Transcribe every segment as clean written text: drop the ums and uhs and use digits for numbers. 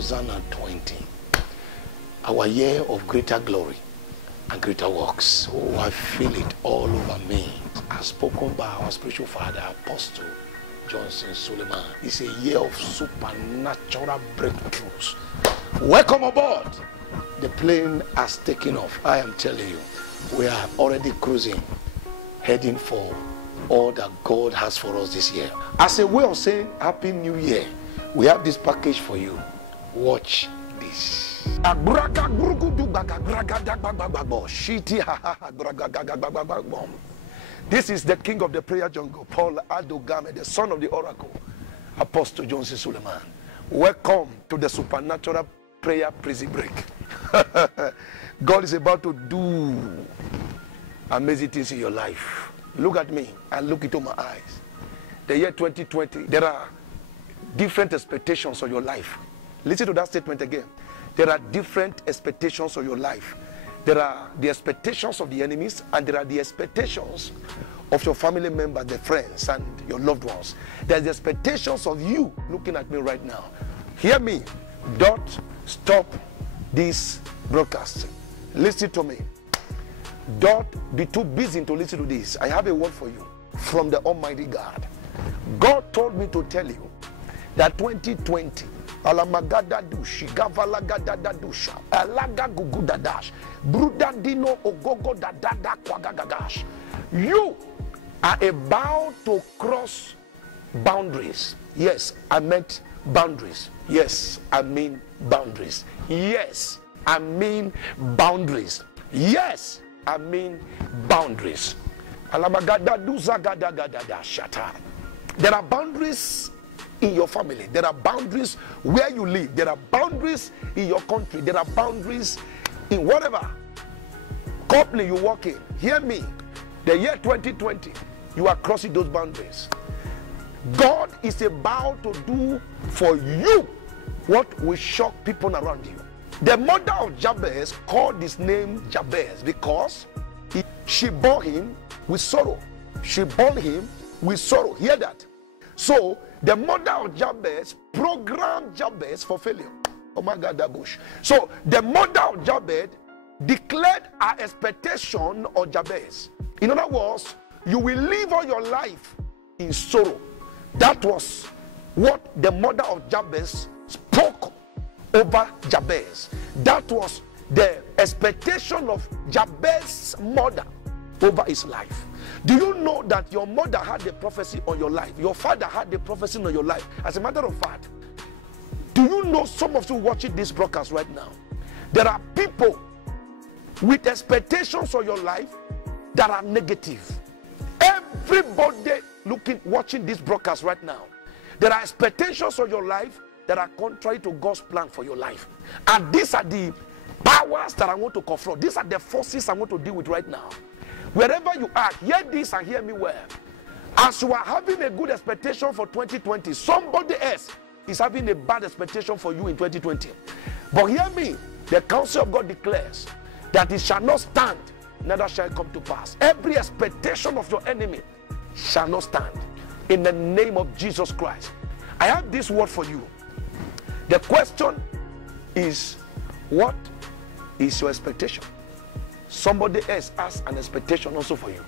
2020, our year of greater glory and greater works. Oh, I feel it all over me. As spoken by our spiritual father, Apostle Johnson Suleiman. It's a year of supernatural breakthroughs. Welcome aboard. The plane has taken off. I am telling you, we are already cruising, heading for all that God has for us this year. As a way of saying Happy New Year, we have this package for you. Watch this. This is the king of the prayer jungle, Paul Adogame, the son of the oracle, Apostle Johnson Suleiman. Welcome to the supernatural prayer prison break. God is about to do amazing things in your life. Look at me and look into my eyes. The year 2020, there are different expectations of your life. Listen to that statement again. There are different expectations of your life. There are the expectations of the enemies, and there are the expectations of your family members, the friends, and your loved ones. There's the expectations of you looking at me right now. Hear me. Don't stop this broadcast. Listen to me. Don't be too busy to listen to this. I have a word for you from the Almighty God. God told me to tell you that 2020, Alamagada dushi, Gavalagada dusha, Alaga gugudadash, Brudadino ogogo dadada kwagagagash. You are about to cross boundaries. Yes, I meant boundaries. Yes, I mean boundaries. Yes, I mean boundaries. Yes, I mean boundaries. Alamagada duzagadagada shata. There are boundaries in your family. There are boundaries where you live. There are boundaries in your country. There are boundaries in whatever company you work in. Hear me. The year 2020, you are crossing those boundaries. God is about to do for you what will shock people around you. The mother of Jabez called his name Jabez because she bore him with sorrow. She bore him with sorrow. Hear that? So the mother of Jabez programmed Jabez for failure. Oh my God, that bush. So the mother of Jabez declared her expectation on Jabez. In other words, you will live all your life in sorrow. That was what the mother of Jabez spoke over Jabez. That was the expectation of Jabez's mother over his life. Do you know that your mother had the prophecy on your life? Your father had the prophecy on your life. As a matter of fact, do you know some of you watching this broadcast right now? There are people with expectations on your life that are negative. Everybody watching this broadcast right now, there are expectations on your life that are contrary to God's plan for your life. And these are the powers that I want to confront. These are the forces I want to deal with right now. Wherever you are, hear this and hear me well. As you are having a good expectation for 2020, somebody else is having a bad expectation for you in 2020. But hear me, the counsel of God declares that it shall not stand, neither shall it come to pass. Every expectation of your enemy shall not stand. In the name of Jesus Christ. I have this word for you. The question is, what is your expectation? Somebody else has an expectation also for you.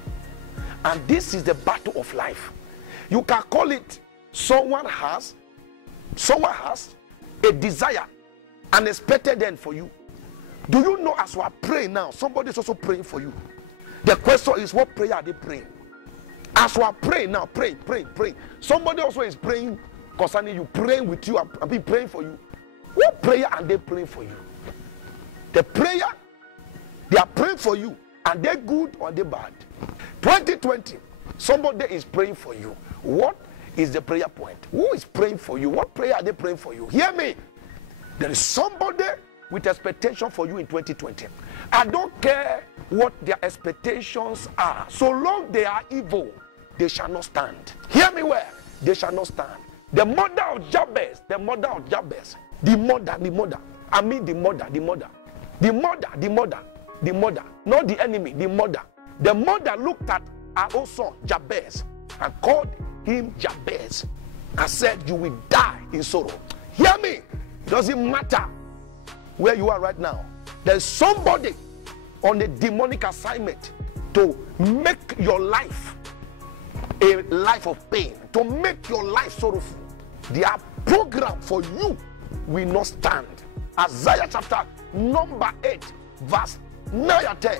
And this is the battle of life. You can call it someone has a desire, an expected end for you. Do you know, as you are praying now, somebody is also praying for you. The question is, what prayer are they praying? As you are praying now, praying. Somebody also is praying concerning you, praying with you, and be praying for you. What prayer are they praying for you? The prayer they are praying for you, are they good or are they bad? 2020, somebody is praying for you. What is the prayer point? Who is praying for you? What prayer are they praying for you? Hear me. There is somebody with expectation for you in 2020. I don't care what their expectations are. So long they are evil, they shall not stand. Hear me well. They shall not stand. The mother of Jabez, the mother, not the enemy, the mother. The mother looked at her own son, Jabez, and called him Jabez and said, you will die in sorrow. Hear me. Doesn't matter where you are right now. There's somebody on a demonic assignment to make your life a life of pain, to make your life sorrowful. Their program for you will not stand. Isaiah chapter number 8, verse 9 and 10.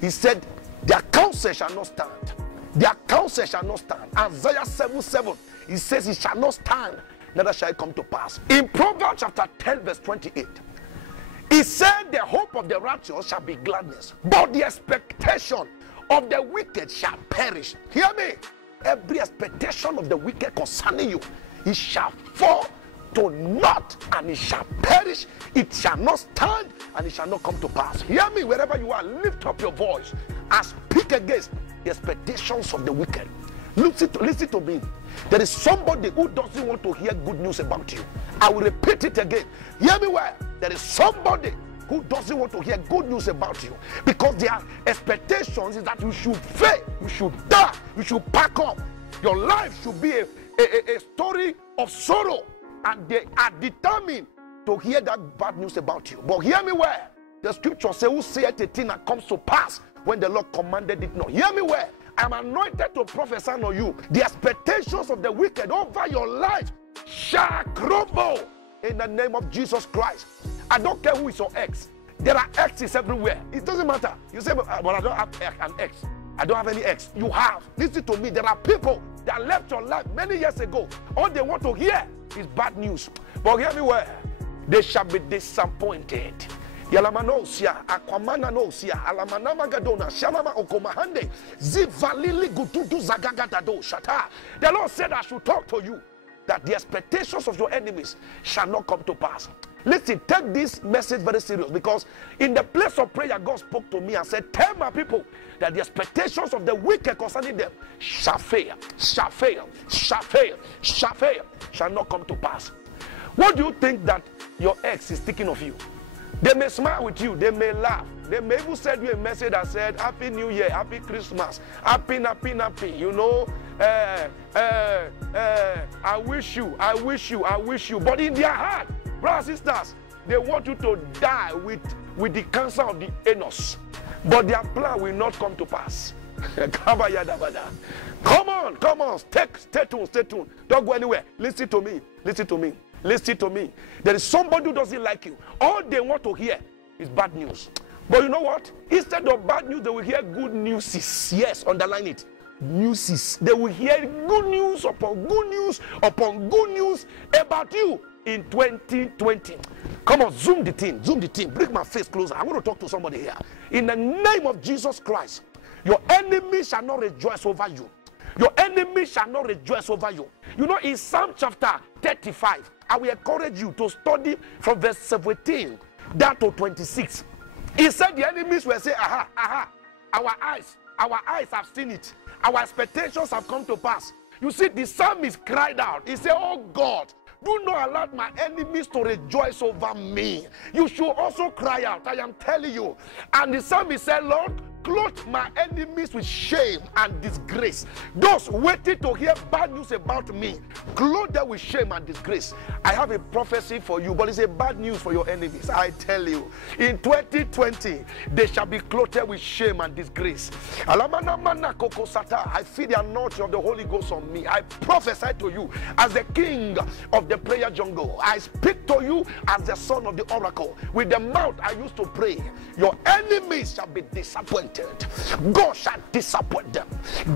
He said, their counsel shall not stand. Their counsel shall not stand. Isaiah 7:7. He says, it shall not stand, neither shall it come to pass. In Proverbs chapter 10, verse 28, he said, the hope of the righteous shall be gladness, but the expectation of the wicked shall perish. Hear me. Every expectation of the wicked concerning you, it shall fall to naught, and it shall perish. It shall not stand, and it shall not come to pass. Hear me. Wherever you are, lift up your voice and speak against the expectations of the wicked. Listen to me. There is somebody who doesn't want to hear good news about you. I will repeat it again. Hear me well. There is somebody who doesn't want to hear good news about you, because their expectations is that you should fail, you should die, you should pack up. Your life should be a story of sorrow, and they are determined to hear that bad news about you. But hear me well. The scripture says, who saith a thing that comes to pass when the Lord commanded it not? Hear me well. I'm anointed to prophesy on you. The expectations of the wicked over your life shall crumble in the name of Jesus Christ. I don't care who is your ex. There are exes everywhere. It doesn't matter. You say, but I don't have an ex. I don't have any ex. You have. Listen to me. There are people that left your life many years ago. All they want to hear is bad news. But hear me well. They shall be disappointed. Yalamanosia, Aquamana nosia, Alamana Magadona, Shamama Okomahande, Zivalili Gutudu Zagagadado Shata. The Lord said, I should talk to you that the expectations of your enemies shall not come to pass. Listen, take this message very serious, because in the place of prayer, God spoke to me and said, tell my people that the expectations of the wicked concerning them shall fail, shall fail, shall fail, shall fail, shall not come to pass. What do you think that your ex is thinking of you? They may smile with you, they may laugh, they may even send you a message that said, Happy New Year, Happy Christmas, happy, you know, I wish you. But in their heart, brothers and sisters, they want you to die with the cancer of the anus. But their plan will not come to pass. Come on, stay tuned. Don't go anywhere. Listen to me. There is somebody who doesn't like you. All they want to hear is bad news. But you know what? Instead of bad news, they will hear good news. Yes, underline it. News. They will hear good news upon good news upon good news about you in 2020. Come on, zoom the thing. Bring my face closer. I want to talk to somebody here. In the name of Jesus Christ, your enemy shall not rejoice over you. Your enemy shall not rejoice over you. You know, in Psalm chapter 35, I will encourage you to study from verse 17 down to 26. He said the enemies will say, aha, our eyes have seen it. Our expectations have come to pass. You see, the psalmist cried out. He said, oh God, do not allow my enemies to rejoice over me. You should also cry out. I am telling you. And the psalmist said, Lord, clothe my enemies with shame and disgrace. Those waiting to hear bad news about me, clothe them with shame and disgrace. I have a prophecy for you, but it's a bad news for your enemies. I tell you, in 2020, they shall be clothed with shame and disgrace. I feel the anointing of the Holy Ghost on me. I prophesy to you as the king of the prayer jungle. I speak to you as the son of the oracle. With the mouth I used to pray, your enemies shall be disappointed. God shall disappoint them.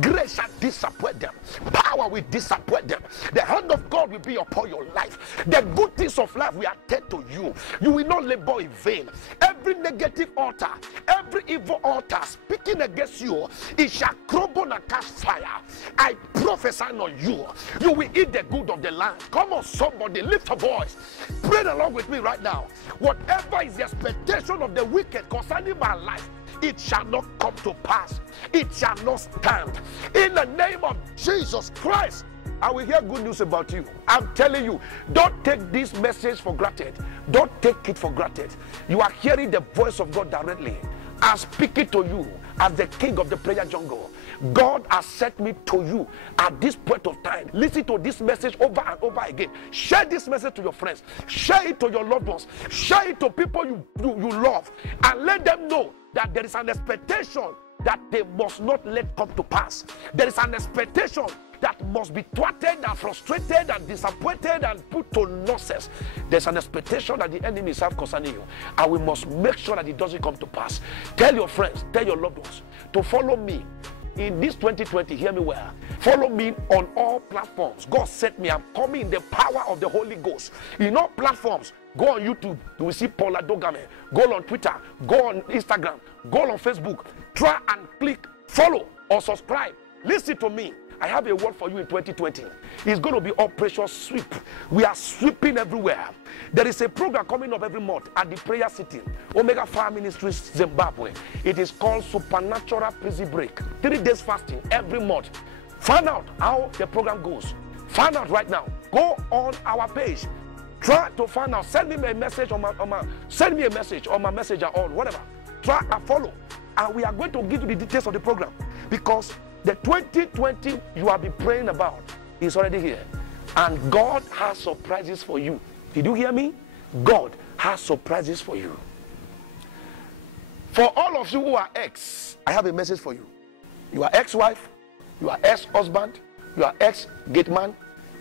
Grace shall disappoint them. Power will disappoint them. The hand of God will be upon your life. The good things of life will attend to you. You will not labor in vain. Every negative altar, every evil altar speaking against you, it shall crumble and catch fire. I prophesy on you. You will eat the good of the land. Come on, somebody, lift a voice. Pray along with me right now. Whatever is the expectation of the wicked concerning my life, it shall not come to pass. It shall not stand. In the name of Jesus Christ, I will hear good news about you. I'm telling you, don't take this message for granted. Don't take it for granted. You are hearing the voice of God directly. I speak it to you as the king of the prayer jungle. God has sent me to you at this point of time. Listen to this message over and over again. Share this message to your friends. Share it to your loved ones. Share it to people you love. And let them know that there is an expectation that they must not let come to pass. There is an expectation that must be thwarted and frustrated and disappointed and put to nonsense. There's an expectation that the enemies have concerning you, and we must make sure that it doesn't come to pass. Tell your friends, tell your loved ones to follow me in this 2020. Hear me well. Follow me on all platforms. God sent me. I'm coming in the power of the Holy Ghost. In all platforms. Go on YouTube. You will see Paul Adogame. Go on Twitter. Go on Instagram. Go on Facebook. Try and click follow or subscribe. Listen to me. I have a word for you in 2020. It's going to be Operation Sweep. We are sweeping everywhere. There is a program coming up every month at the prayer sitting, Omega Fire Ministries, Zimbabwe. It is called Supernatural Prison Break. 3 days fasting every month. Find out how the program goes. Find out right now. Go on our page. Try to find out. Send me a message on my messenger or whatever. Try and follow. And we are going to give you the details of the program, because the 2020 you have been praying about is already here. And God has surprises for you. Did you hear me? God has surprises for you. For all of you who are ex, I have a message for you. You are ex-wife, you are ex-husband, you are ex-gateman,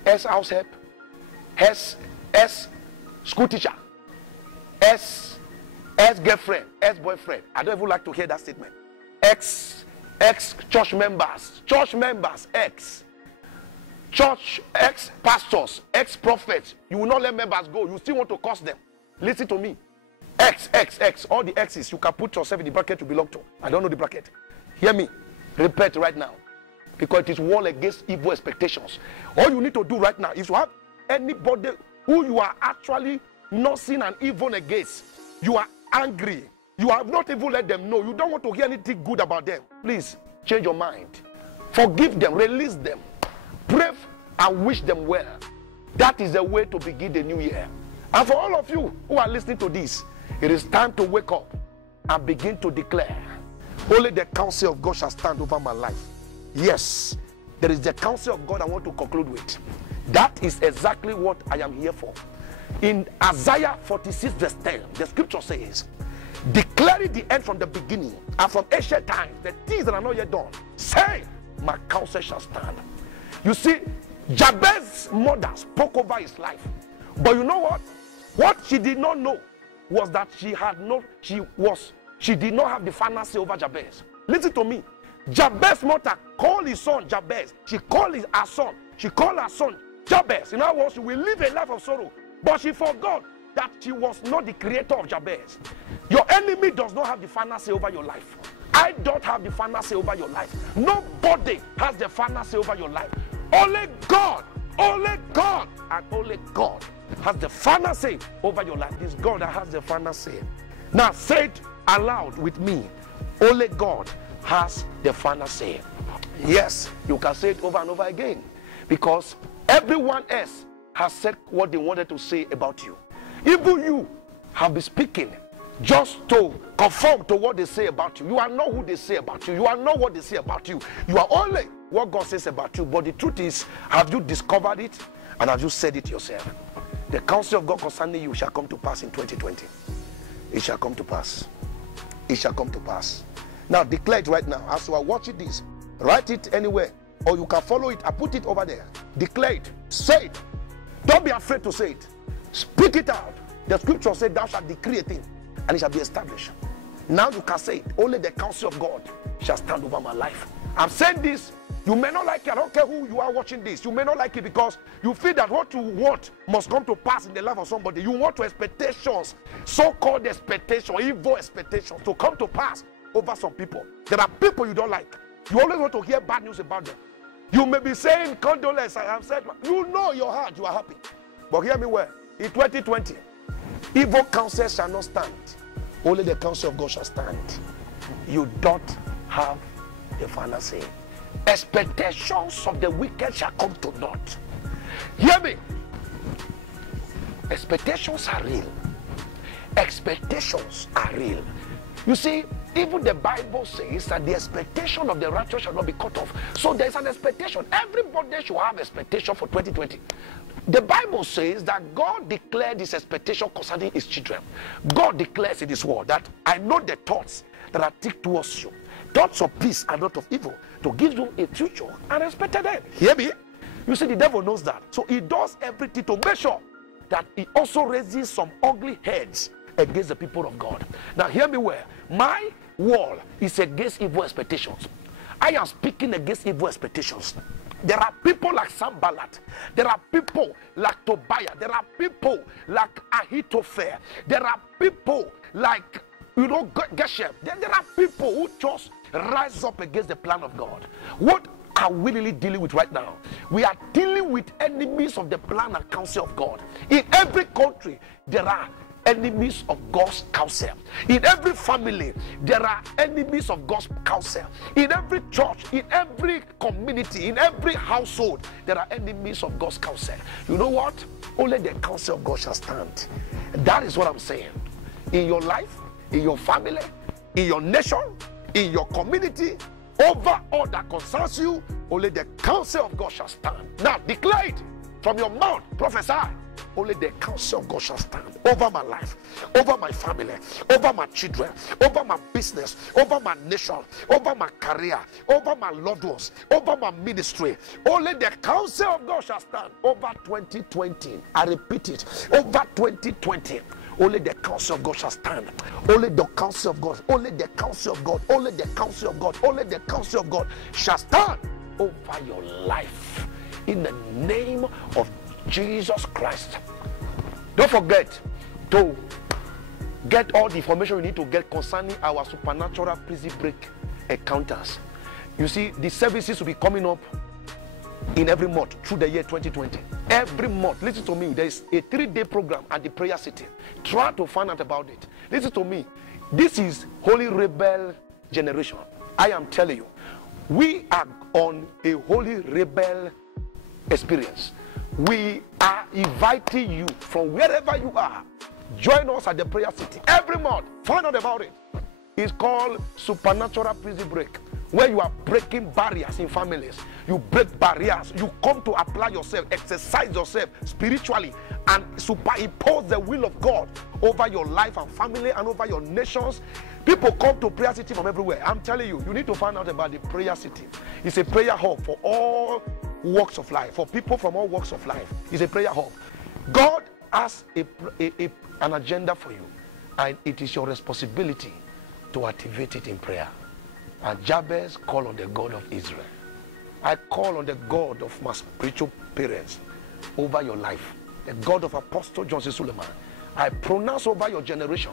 ex-house help, ex-school teacher, ex-girlfriend, ex-boyfriend. I don't even like to hear that statement. Ex-church members, ex-pastors, ex-prophets. You will not let members go. You still want to curse them. Listen to me. X, all the X's, you can put yourself in the bracket you belong to. I don't know the bracket. Hear me. Repent right now. Because it is war against evil expectations. All you need to do right now is to have anybody who you are actually nursing an evil against. You are angry. You have not even let them know. You don't want to hear anything good about them. Please change your mind. Forgive them. Release them. Pray and wish them well. That is the way to begin the new year. And for all of you who are listening to this, it is time to wake up and begin to declare, only the counsel of God shall stand over my life. Yes, there is the counsel of God I want to conclude with. That is exactly what I am here for. In Isaiah 46 verse 10, the scripture says, declaring the end from the beginning and from ancient times, the things that are not yet done, say, my counsel shall stand. You see, Jabez's mother spoke over his life. But you know what? What she did not know was that she did not have the final say over Jabez. Listen to me. Jabez's mother called his son Jabez. She called her son. She called her son Jabez. In other words, she will live a life of sorrow. But she forgot that she was not the creator of Jabez. Your enemy does not have the final say over your life. I don't have the final say over your life. Nobody has the final say over your life. Only God, and only God has the final say over your life. It's God that has the final say. Now say it aloud with me. Only God has the final say. Yes, you can say it over and over again, because everyone else has said what they wanted to say about you. Even you have been speaking just to conform to what they say about you. You are not who they say about you. You are not what they say about you. You are only what God says about you. But the truth is, have you discovered it and have you said it yourself? The counsel of God concerning you shall come to pass in 2020. It shall come to pass. It shall come to pass. Now declare it right now. As you are watching this, write it anywhere, or you can follow it. I put it over there. Declare it. Say it. Don't be afraid to say it. Speak it out. The scripture said, thou shalt decree a thing, and it shall be established. Now you can say it. Only the counsel of God shall stand over my life. I'm saying this. You may not like it. I don't care who you are watching this. You may not like it because you feel that what you want must come to pass in the life of somebody. You want expectations, so-called expectations, evil expectations to come to pass over some people. There are people you don't like. You always want to hear bad news about them. You may be saying condolence. I have said, you know your heart, you are happy. But hear me well. In 2020, evil counsel shall not stand. Only the counsel of God shall stand. You don't have the final say. Expectations of the wicked shall come to naught. Hear me. Expectations are real. Expectations are real. You see, even the Bible says that the expectation of the righteous shall not be cut off. So there's an expectation. Everybody should have expectation for 2020. The Bible says that God declared his expectation concerning his children. God declares in his word that I know the thoughts that I think towards you, thoughts of peace and not of evil, to give you a future and expected end. Hear me? You see, the devil knows that. So he does everything to make sure that he also raises some ugly heads against the people of God. Now hear me well. My wall is against evil expectations. I am speaking against evil expectations. There are people like Sanballat. There are people like Tobiah. There are people like Ahithophel. There are people like, Geshem. There are people who just rise up against the plan of God. What are we really dealing with right now? We are dealing with enemies of the plan and counsel of God. In every country, there are enemies of God's counsel. In every family, there are enemies of God's counsel. In every church, in every community, in every household, there are enemies of God's counsel. You know what? Only the counsel of God shall stand. That is what I'm saying. In your life, in your family, in your nation, in your community, over all that concerns you, only the counsel of God shall stand. Now declare it from your mouth, prophesy. Only the counsel of God shall stand over my life, over my family, over my children, over my business, over my nation, over my career, over my loved ones, over my ministry. Only the counsel of God shall stand over 2020. I repeat it, over 2020. Only the counsel of God shall stand. Only the counsel of God, only the counsel of God, only the counsel of God, only the counsel of God shall stand over your life. In the name of Jesus Christ. Don't forget to get all the information you need to get concerning our supernatural prison break encounters. You see, the services will be coming up in every month through the year 2020. Every month, listen to me, there is a 3-day program at the Prayer City. Try to find out about it. Listen to me, this is Holy Rebel generation. I am telling you, we are on a Holy Rebel experience. We are inviting you from wherever you are. Join us at the Prayer City every month. Find out about it. It's called Supernatural Prison Break, where you are breaking barriers in families. You break barriers. You come to apply yourself, exercise yourself spiritually, and superimpose the will of God over your life and family and over your nations. People come to Prayer City from everywhere. I'm telling you, you need to find out about the Prayer City. It's a prayer hub for all walks of life, for people from all walks of life. It's a prayer hub. God has an agenda for you, and it is your responsibility to activate it in prayer. And Jabez called on the God of Israel. I call on the God of my spiritual parents over your life, the God of Apostle Johnson Suleman. I pronounce over your generation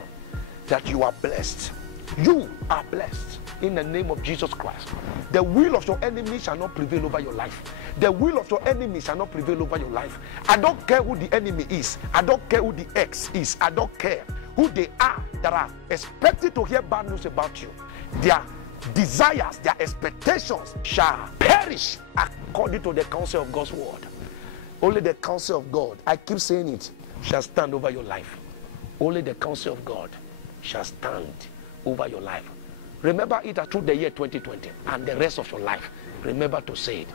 that you are blessed. You are blessed in the name of Jesus Christ. The will of your enemy shall not prevail over your life. The will of your enemy shall not prevail over your life. I don't care who the enemy is. I don't care who the ex is. I don't care who they are that are expecting to hear bad news about you. Their desires, their expectations shall perish according to the counsel of God's word. Only the counsel of God, I keep saying it, shall stand over your life. Only the counsel of God shall stand over your life. Remember it through the year 2020 and the rest of your life. Remember to say it.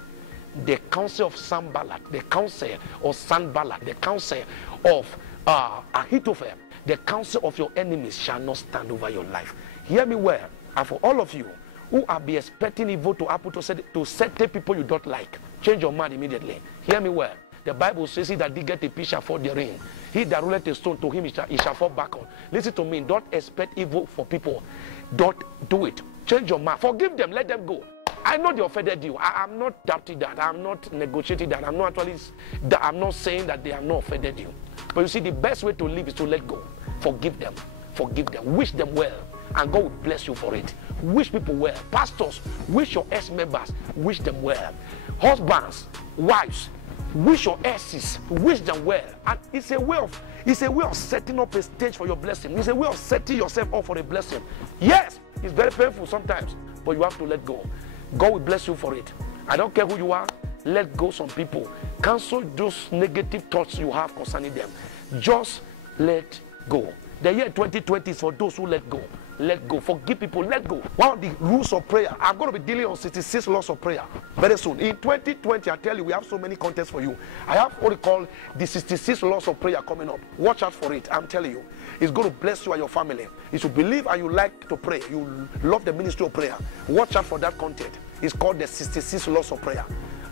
The counsel of Sanballat, the counsel of Sanballat, the counsel of Ahithophel, the counsel of your enemies shall not stand over your life. Hear me well. And for all of you who are be expecting evil to happen to certain people you don't like, change your mind immediately. Hear me well. The Bible says, he that diggeth a pit shall fall therein. He that rolleth a stone, to him he shall fall back on. Listen to me. Don't expect evil for people. Don't do it. Change your mind. Forgive them. Let them go. I know they offended you. I'm not doubting that. I'm not negotiating that. I'm not saying that they have not offended you. But you see, the best way to live is to let go. Forgive them. Forgive them. Wish them well. And God will bless you for it. Wish people well. Pastors, wish your ex-members, wish them well. Husbands, wives, wish your exes, wish them well. And it's a way of setting up a stage for your blessing. It's a way of setting yourself up for a blessing. Yes, it's very painful sometimes, but you have to let go. God will bless you for it. I don't care who you are. Let go some people. Cancel those negative thoughts you have concerning them. Just let go. The year 2020 is for those who let go. let go. Forgive people, let go. One of the rules of prayer, I'm going to be dealing on 66 laws of prayer very soon. In 2020, I tell you, we have so many contests for you. I have what we call the 66 laws of prayer coming up. Watch out for it. I'm telling you, it's going to bless you and your family. If you believe and you like to pray, you love the ministry of prayer, watch out for that content. It's called the 66 laws of prayer,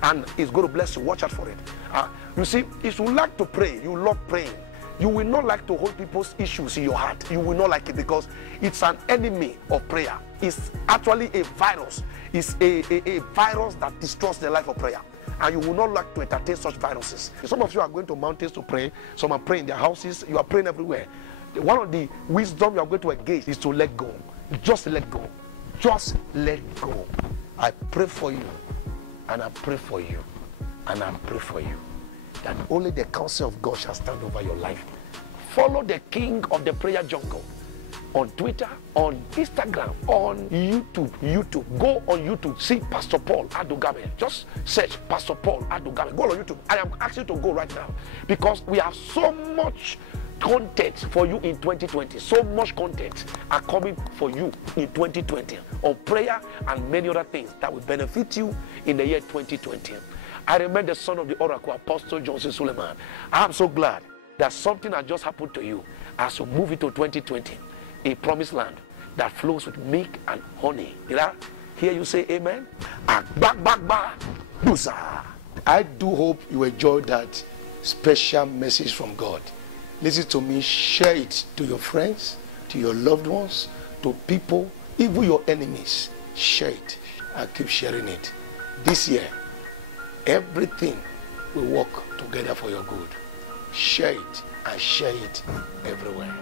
and it's going to bless you. Watch out for it. You see, if you like to pray, you love praying, you will not like to hold people's issues in your heart. You will not like it because it's an enemy of prayer. It's actually a virus. It's a virus that destroys the life of prayer. And you will not like to entertain such viruses. Some of you are going to mountains to pray. Some are praying in their houses. You are praying everywhere. One of the wisdom you are going to engage is to let go. Just let go. Just let go. I pray for you. And I pray for you. And I pray for you, that only the counsel of God shall stand over your life. Follow the king of the prayer jungle on Twitter, on Instagram, on YouTube. Go on YouTube, see Pastor Paul Adogame. Just search Pastor Paul Adogame. Go on YouTube. I am asking you to go right now, because we have so much content for you in 2020. So much content are coming for you in 2020 on prayer and many other things that will benefit you in the year 2020. I remember the son of the oracle, Apostle Johnson Suleiman. I am so glad that something has just happened to you as you move into 2020, a promised land that flows with milk and honey. Did I hear you say amen? I do hope you enjoyed that special message from God. Listen to me, share it to your friends, to your loved ones, to people, even your enemies. Share it and keep sharing it. This year, everything will work together for your good. Share it and share it everywhere.